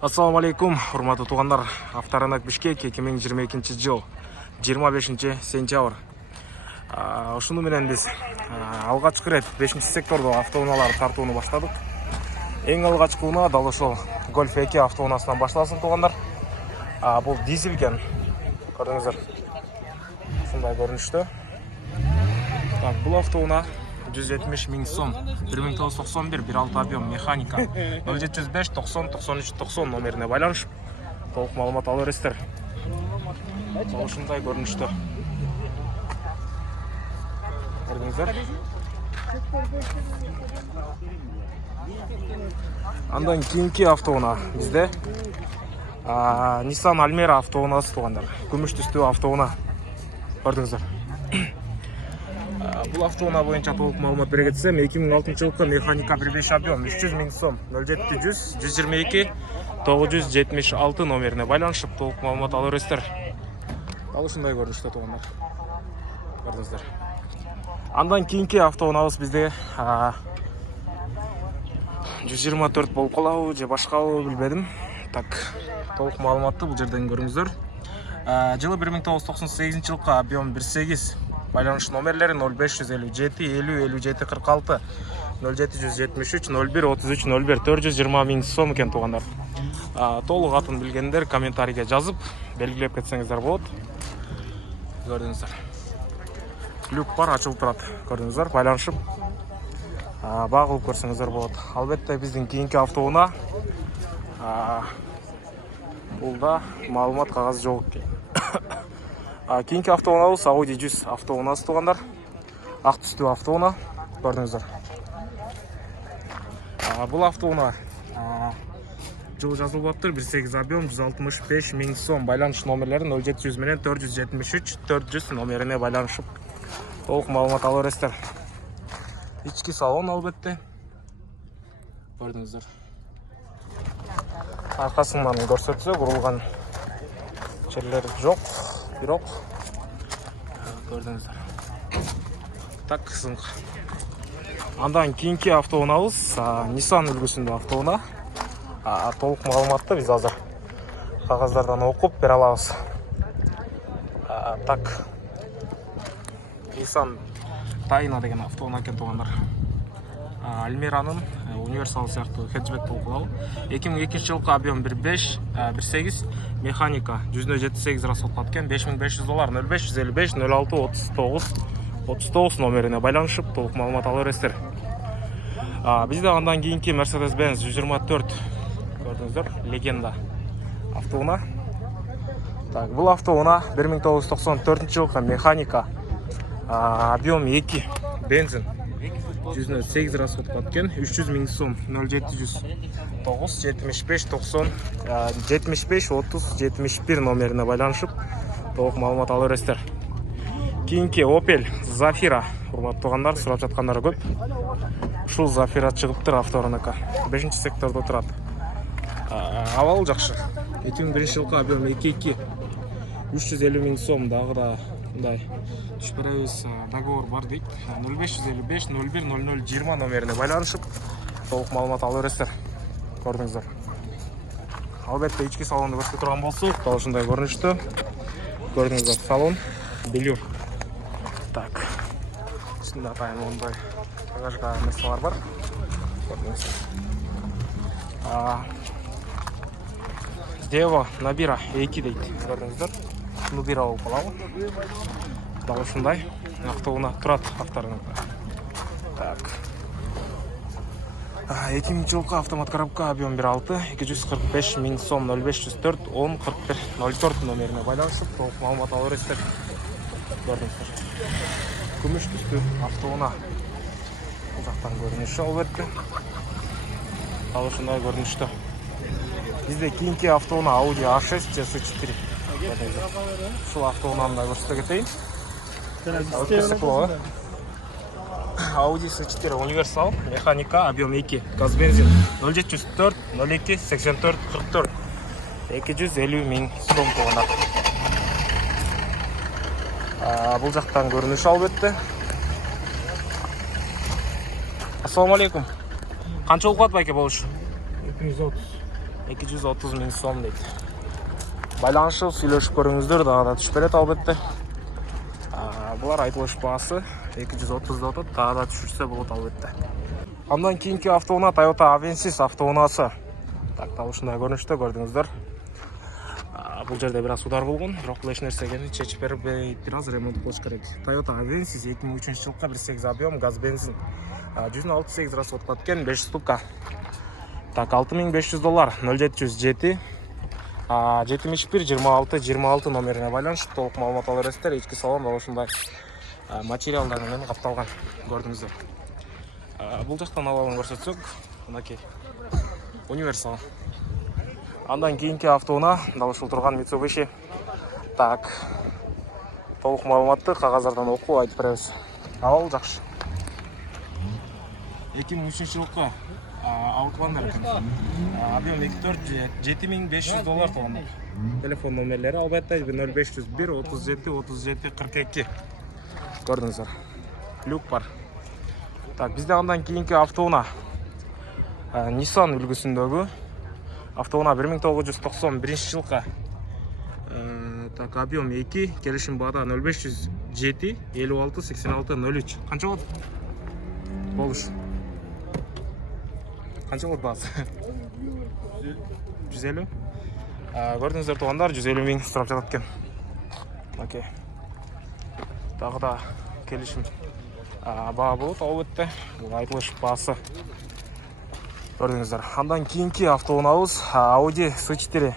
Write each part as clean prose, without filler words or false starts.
Ассаламу алейкум, урматтуу туугандар. Авторынок Бишкек 2022 жыл 25 сентябрь. Ушуну менен биз алгачкы рет 5-сектордо автоунаалар тартууну баштадык. Эң алгачкы унаа дал ошол Golf 2 автоунаасынан башталсын туугандар. Бул дизель экен. Көрүңүздөр. Ушундай көрүнүштө. Бул автоунаа 170 000 сом, 1991, 1.6 объем, механика, 0705 90 93 90 номерине байланышып, толук маалымат ала бересиздер. Ушундай көрүнүштө. Көрдүңүздөр. Андан кийинки автоунаа бизде Nissan Almera автоунаасы туугандар. Күмүш түстүү автоунаа. Көрдүңүздөр. Бул автоунаа боюнча толук маалымат бере кетсем, 2006 жылкы механика 1.5 объем, 300 000 сом, 0700 122 976 номерине байланышып, толук маалымат ала бересиздер. Ал ушундай көрүнүштө туугандар. Көрдүңүздөр. Андан кийинки автоунаабыз бизде 124 болуп калабы же башкабы билбедим. Так, толук маалыматты бул жерден көрүңүздөр. Жылы 1998 жылкы объем 1.8, байланыш номерлери 0557 50 57 46 0773 01 33 01 420 000 сом экен туугандар. Толук атын билгендер комментарийге жазып белгилеп кетсеңиздер болот. Көрдүңүздөр. Люк бар, ачылып турат. Көрдүңүздөр, байланышып багылып көрсөңүздөр болот. Албетте биздин кийинки автоунаа бул да маалымат кагазы жок экен. Кийинки автоунаабыз Audi 100 автоунаасы туугандар. Ак түстүү автоунаа. Көрдүңүздөр. Бул автоунаа жыл жазылып 1.8 объем, 165 000 сом, байланыш номерлери 0700 менен 473 400 номерине байланышып, толук маалымат ала бересиздер. Ички салон албетте. Көрдүңүздөр. Аркасынан көрсөтсө, курулган жерлер жок, бирок көрдүңүздөр. Так, сыңк. Андан кийинки автоунаабыз Nissan үлгүсүндө автоунаа. Толук маалыматты биз азыр кагаздардан окуп бере алабыз. Так. Nissan Tayna деген автоунаа экен туугандар. Almera'нын универсал сыяктуу хэтчбек болуп калабы. 2002 жылкы объем 1.5 1.8, механика 178 расход кылат экен. $5500 0555 06 39 номерине байланышып, толук маалымат ала бересиздер. Бизде андан кийинки Mercedes-Benz 124 көрдүңүздөр, легенда автоунаа. Так, бул автоунаа 1994 жылкы механика, объем 2, бензин 108 расход кылат экен. 300 000 сом, 0700 9 75 90 75 30 71 номерине байланышып, толук маалымат ала бересиздер. Кийинки Opel Zafira, урматтуу туугандар, сурап жаткандар көп. Ушул Zafira чыгыптыр авторынокко. 5-сектордо турат. Абалы жакшы. 2001 жылкы объем 2.2, 350 000 сом, дагы да мындай түшүп беребиз. Договор бар дейт. 0555 01 00 20 номерине байланышып, толук маалымат ала бересиздер. Көрдүңүздөр. Албетте ички салонду көрсөтө турган болсок, дал ушундай көрүнүштө. Көрдүңүздөр, салон белюр. Так. Ушундай атайын мындай багажга месалар бар. Көрдүңүздөр. Devo Nabira 2 дейт. Көрдүңүздөр. Nubira болуп калабы. Дал ушундай автоунаа турат авторунокко. Так. 2000 жылкы автомат коробка, объем 1.6, 245 000 сом, 0504 10 41 04 номерине байланышып, толук маалымат ала бересиздер. Көрдүңүздөр. Күмүш түстүү автоунаа. Бул жактан көрүнүшү албетте. Дал ушундай көрүнүштө. Бизде кийинки автоунаа Audi A6 же S4. Ушул автоунааны да көрсөтө кетейин. Audi S4 универсал, механика, объем 2, газ бензин 0704 02 84 44 250 000 сом туугандар. Бул жактан көрүнүш албетте. Ассаламу алейкум. Канча болуп калат байке болуш? 230. 230 миң сом дейт. Байланышып, сүйлөшүп көрүңүздөр, дагы да түшүп берет албетте. Булар айтылыш баасы 230 деп атат, дагы да түшүрсө болот албетте. Андан кийинки автоунаа Toyota Avensis автоунаасы. Так, дал ушундай көрүнүштө көрдүңүздөр. Бул жерде бир аз удар болгон, бирок бул эч нерсеге чечип бербейт, бир аз ремонт кылыш керек. Toyota Avensis 2003-жылкы 1.8 объем газ бензин. 168 расход кеткен, 5 ступка. Так, $6500, 0707 71 26 26 номерине байланышып толук маалымат ала бересиздер. Ички салон да ушундай материалдар менен капталган, көрдүңүздөр. Бул жактан абалын көрсөтсөк, мынакей универсал. Андан кийинки автоунаа дал ушул турган Mitsubishi. Так, толук маалыматты кагаздардан окуп айтып беребиз. Абал жакшы. 2003-жылкы Outlander экен. Объем 2.4 $7500 болгон. Телефон номерлери албетте 0501 37 37 42. Көрдүңүздөр. Люк бар. Так, бизде андан кийинки автоунаа Nissan үлгүсүндөгү автоунаа 1991-жылкы. Так, объем 2, келишим баада 0507 56 86 03. Канча болот? Болуш. Канча болот баасы? 150. Көрдүңүздөр туугандар, 150 миң сурап жатат экен. Окей. Дагы да келишим баа болот албетте. Бул айтылыш баасы. Көрдүңүздөр. Андан кийинки автоунаабыз Audi S4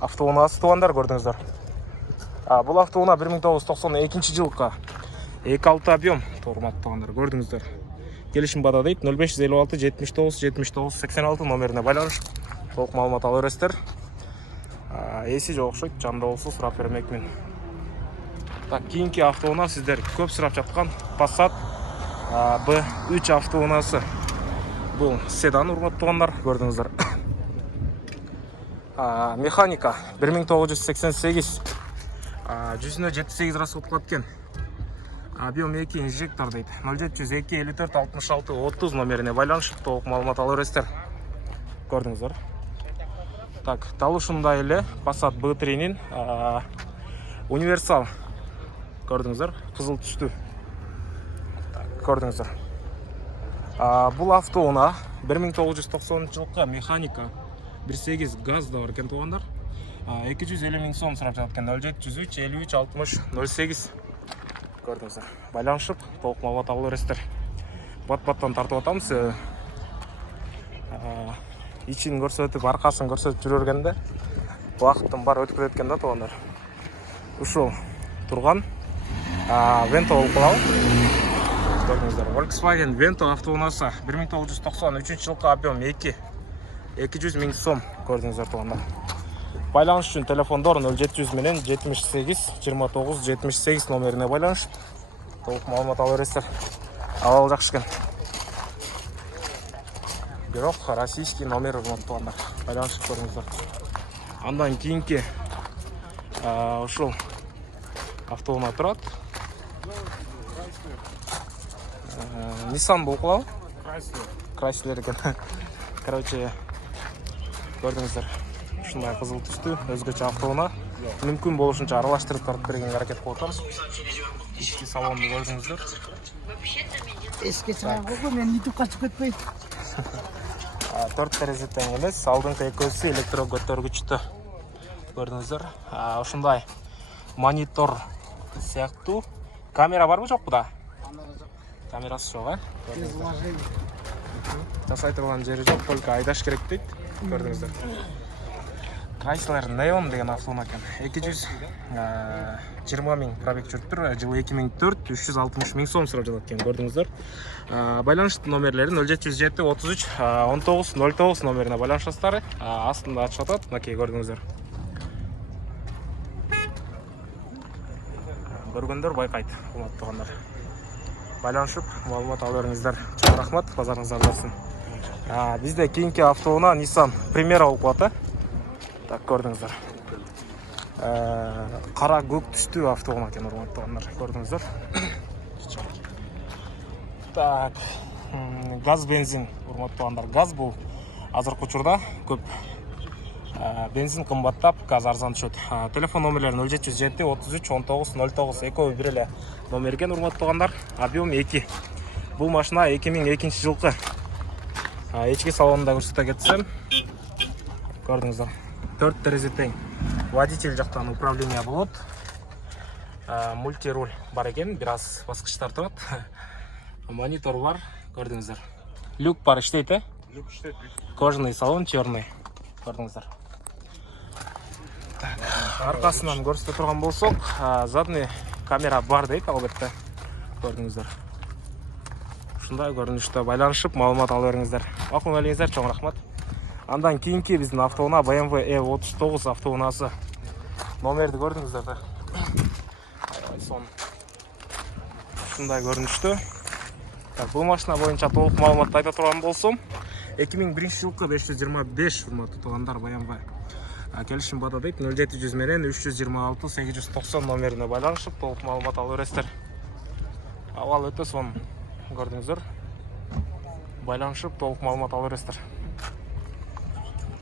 автоунаасы туугандар, көрдүңүздөр. Бул автоунаа 1992-жылкы 2.6 объем, урматтуу туугандар, көрдүңүздөр. Келишим баада дейт 0556 79 79 86 номерине байланышып толук маалымат ала бересиздер. Эси жок окшойт, жанда болсо сурап бермекмин. Так, кийинки автоунаа сиздер көп сурап жаткан Passat B3 автоунаасы. Бул седан, урматтуу туугандар, көрдүңүздөр. Механика 1988, 178 расход кеткен. Объем 2, инжектор дейт. 0702 54 66 30 номерине байланышып толук маалымат ала бересиздер. Көрдүңүздөр. Так, дал ушундай эле Passat B3-нин универсал. Көрдүңүздөр, кызыл түстүү. Так, көрдүңүздөр. Бул автоунаа 1990-жылкы механика 1.8 газ да бар экен туугандар. 250 миң сом сурап жатат экен. 0703 53 60 08. Көрдүңүздөр. Байланышып толук маалымат ала бересиздер. Бат-баттан тартып атабыз. Ичин көрсөтүп, аркасын көрсөтүп жүрө бергенде убакыттын бар өтүп кеткен да туугандар. Ушул турган Vento болуп калабы. Көрдүңүздөр. Volkswagen Vento автоунаасы 1993-жылкы объем 2 200 миң сом, көрдүңүздөр туугандар. Байланыш үчүн телефондор 0700 менен 78 29 78 номерине байланышып толук маалымат ала бересиздер. Абал жакшы экен. Бирок российский номер туугандар. Байланышып көрүңүздөр. Андан кийинки ушул автоунаа турат. Nissan болуп калабы? Chrysler экен. Короче, көрдүңүздөр. Ушундай кызыл түстүү өзгөчө автоунаа. Мүмкүн болушунча аралаштырып тартып бергенге аракет кылып атабыз. Ички салонду көрдүңүздөр. Эске чыгарган мен ютуб качып кетпейт. 4 терезеден эмес, алдыңкы экөөсү электро көтөргүчтүү. Көрдүңүздөр. Ушундай монитор сыяктуу. Камера барбы жокпу да? Камерасы жок, жасай турган жери жок, только айдаш керек дейт. Көрдүңүздөр. Chrysler Neon деген автоунаа экен. 220 миң пробег жүрүптүр. Жылы 2004, 360 миң сом сурап жатат экен, көрдүңүздөр. Байланыш номерлери 0707 33 19 09 номерине байланышасыздар. Астында ачып атат, мынакей көрдүңүздөр. Көргөндөр байкайт, урматтуу туугандар. Байланышып, маалымат ала бериңиздер. Чоң рахмат, базарыңыз ар болсун. Бизде кийинки автоунаа Nissan Primera болуп калат. Так, көрдүңүздөр. Кара көк түстүү автоунаа экен, урматтуу туугандар. Көрдүңүздөр. Так, газ бензин, урматтуу туугандар. Газ бул азыркы учурда көп Бензин қымбаттап, газ арзан түшөт. Телефон номерлері 0707 33 19 09 экөө бир эле номерген урматтуу туугандар. Объем 2. Бул машина 2002 жылкы. Ички салонунда көрсөтө кетсем, көрдүңүздөр. 4 терезе тең. Водитель жактан управление болот. Мультируль бар экен, бир аз баскычтар турат. Монитор бар, көрдүңүздөр. Люк бар, иштейт, Люк иштейт. Кожаный салон, черный. Көрдүңүздөр. Аркасынан көрсөтө турган болсок, задний камера бар дейт, албетте. Көрдүңүздөр. Ушундай көрүнүштө байланышып, маалымат алып бериңиздер. Акыл элиңиздер, чоң рахмат. Андан кийинки биздин автоунаа BMW E39 автоунаасы. Номерди көрдүңүздөр да. Ушундай көрүнүштө. Бул машина боюнча толук маалыматты айта турган болсом, 2001 жылкы 525 урматтуу туугандар BMW. Келишим бата дейт 0700 менен 326 890 номерине байланышып, толук маалымат алып бересиздер. Абал өтө сонун, көрдүңүздөр. Байланышып, толук маалымат алып бересиздер.